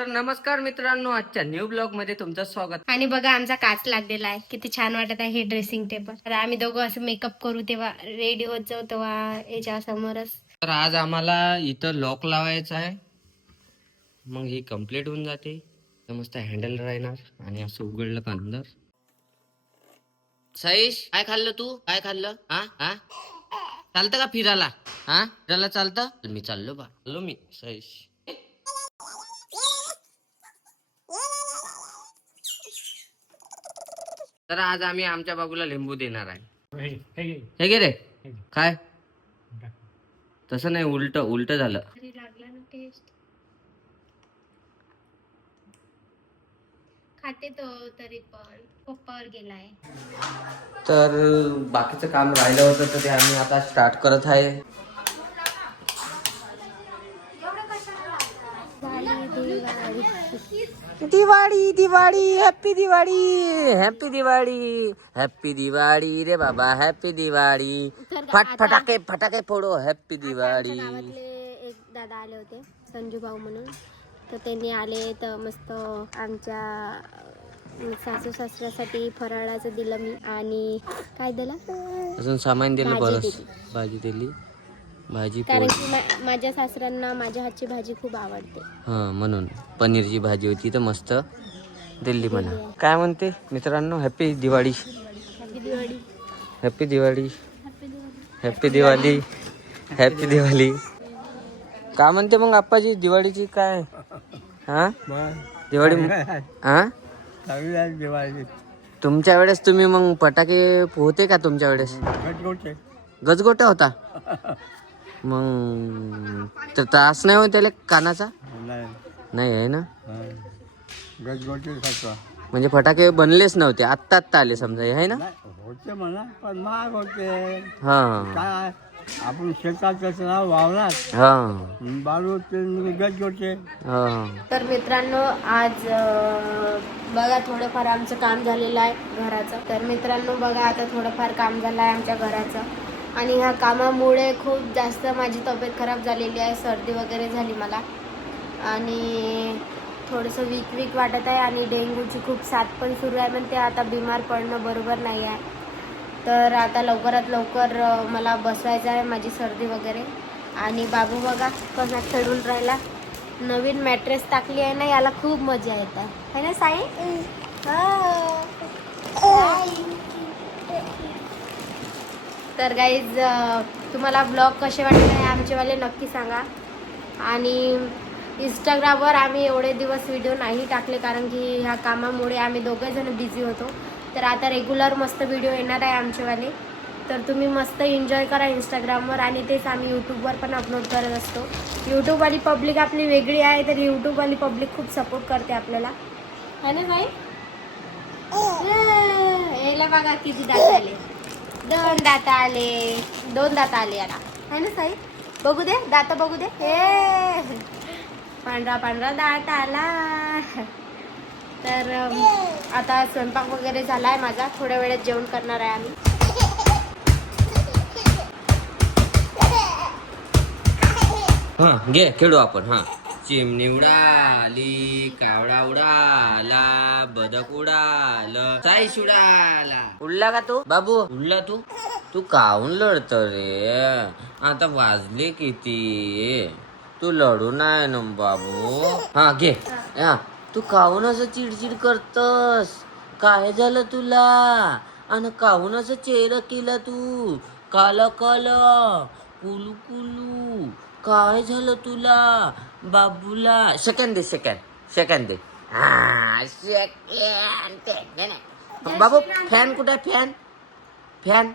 तर नमस्कार मित्रांनो आजच्या न्यू ब्लॉगमध्ये तुमचं स्वागत. आणि बघा आमचा काच लागलेला आहे. किती छान वाटत आहे हे ड्रेसिंग टेबल तर आम्ही दोघं असं मेकअप करू तेव्हा रेडी होत जाऊ तेव्हा याच्या समोरच तर आज आम्हाला इथं लॉक लावायचं आहे. मग ही कंप्लीट होऊन जाते. मस्त हँडल राहणार आणि असं उघडलं का अंदर. सईश काय खाल्लं तू? काय खाल्लं? हा हा चालतं का फिरायला? हा फिरायला चालतं? मी चाललो बा. चाललो मी सईश. तर आज आम्ही आमच्या बाबूला लिंबू देणार आहे. हे घे रे. काय? तसं नाही उलट उलट झालं. खाते तो तरी पण. पप्पावर गेलाय. तर बाकीचं काम राहिलं होतं तर ते आम्ही आता स्टार्ट करत आहे. Diwali Diwali happy Diwali happy Diwali happy Diwali रे बाबा हॅपी दिवाळी. फट फटाके फटाके फोडो हॅपी दिवाळी. गावातले एक दादा आले होते संजू भाऊ म्हणून. तर त्यांनी आले तर मस्त आमच्या अं, सासू सासऱ्यासाठी फराळाचं दिलं मी आणि काय दिलं? अजून सामान दिलं भाजी बरंच. दिली. भाजी दिली. भाजी कारण पोळी. की मा- माझ्या सासऱ्यांना माझ्या हातची भाजी खूप आवडते. हा म्हणून. पनीरची भाजी होती तर मस्त दिल्ली म्हणा. काय म्हणते? मित्रांनो happy Diwali. Happy Diwali. Happy Diwali. Happy Diwali. Happy Diwali. Happy Diwali. का म्हणते मग आप्पाजी? दिवाळीची काय? हा? दिवाळी हा? तुमच्या वेळेस तुम्ही मग फटाके होते का तुमच्या वेळेस? गजगोटा होता? मग तर त्रास नाही होत त्याला कानाचा? नाही. आहे ना? म्हणजे फटाके बनलेच नव्हते आत्ता आत्ता आले समजा हे आहे ना? होते म्हणा पण महाग होते. हा. काय आपण शेतात वावरात. हा. बाळू ते गज होते हा. तर मित्रांनो आज अं, बघा थोडंफार आमचं काम झालेलं आहे घराचं. तर मित्रांनो बघा आता थोडंफार काम झालं आहे आमच्या घराचं. आणि ह्या कामामुळे खूप जास्त माझी तब्येत खराब झालेली आहे सर्दी वगैरे झाली मला. आणि थोडंसं वीक वीक वाटत आहे आणि डेंग्यूची खूप साथ पण सुरू आहे पण ते आता बिमार पडणं बरोबर नाही आहे. तर आता लवकरात लवकर मला बसवायचं आहे माझी सर्दी वगैरे. आणि बाबू बघा कसा खेळून राहिला. नवीन मॅट्रेस टाकली आहे ना याला खूप मजा येत आहे. है ना साई. तर गाईज तुम्हाला ब्लॉग कसे वाटले आहे आमचेवाले नक्की सांगा. आणि इंस्टाग्रामवर आम्ही एवढे दिवस व्हिडिओ नाही टाकले कारण की ह्या कामामुळे आम्ही दोघंजण बिझी होतो. तर आता रेग्युलर मस्त व्हिडिओ येणार आहे आमचेवाले. तर तुम्ही मस्त एन्जॉय करा इंस्टाग्रामवर आणि तेच आम्ही यूट्यूबवर पण अपलोड करत असतो. यूट्यूबवाली पब्लिक आपली वेगळी आहे तर यूट्यूबवाली पब्लिक खूप सपोर्ट करते आपल्याला. है ना साई याला बघा किती दात आले दोन दात आले. दोन दात आले याला. है ना साई? बघू दे दात बघू दे. हे. पांढरा पांढरा दात आला. तर आता स्वयंपाक वगैरे झाला आहे माझा. थोड्या वेळात जेवण करणार आहे आम्ही. हा घे खेळू आपण. हा. चिमणी उडाली कावडा उडा. बदक उडाल साईश उडाला उडला का तू? बाबू उडला तू? तू काहून लढत रे? आता वाजले किती? तू लढू नाही ना बाबू. हा घे. हा. तू काहून असं चिडचिड करतस? काय झालं तुला? आणि काहून असं चेहरा केला तू? काला काला. कुलू कुलू. काय झालं तुला? बाबूला सेकंड दे सेकंड सेकंड दे. बाबू फॅन कुठे फॅन? फॅन?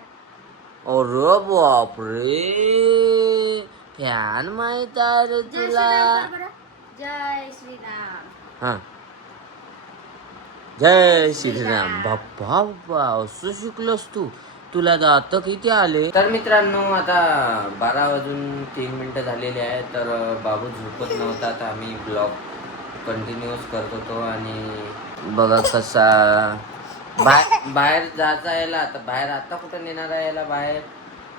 अरे बापरे. फॅन माहीत आहे तुला. जय श्रीराम. हा. जय श्रीराम. बाप्पा बाप्पा असं शिकलोस तू. तुला तर आता किती आले? तर मित्रांनो आता बारा वाजून तीन मिनिटं झालेली आहे तर बाबू झोपत नव्हता तर आम्ही ब्लॉग कंटिन्यूअस करत होतो आणि बघा कसा बाहेर बाहेर जायचा यायला आता बाहेर आता कुठं नेणार आहे याला बाहेर?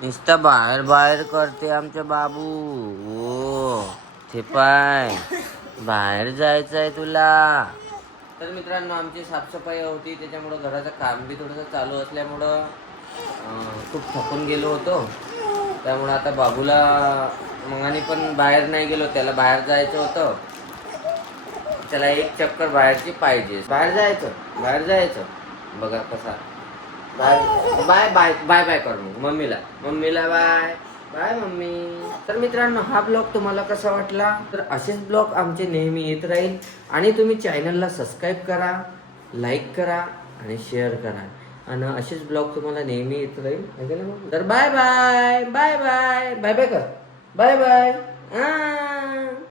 नुसतं बाहेर बाहेर करते आमचे बाबू. ओ ते पाय. बाहेर जायचं आहे तुला. तर मित्रांनो आमची साफसफाई होती त्याच्यामुळं घराचं काम बी थोडंसं चालू असल्यामुळं खूप थकून गेलो होतो. त्यामुळं आता बाबूला मंगाने पण बाहेर नाही गेलो त्याला बाहेर जायचं होतं. त्याला एक चक्कर बाहेरची पाहिजे. बाहेर जायचं बाहेर जायचं. बघा कसा. Bye bye bye bye bye कर मग मम्मीला. मम्मीला बाय. Bye mummy. तर मित्रांनो हा ब्लॉग तुम्हाला कसा वाटला? तर असेच ब्लॉग आमचे नेहमी येत राहील. आणि तुम्ही चॅनलला सबस्क्राईब करा लाईक करा आणि शेअर करा. आणि असेच ब्लॉग तुम्हाला नेहमी येत राहील. मग? तर bye bye bye bye bye. Bye कर. Bye bye.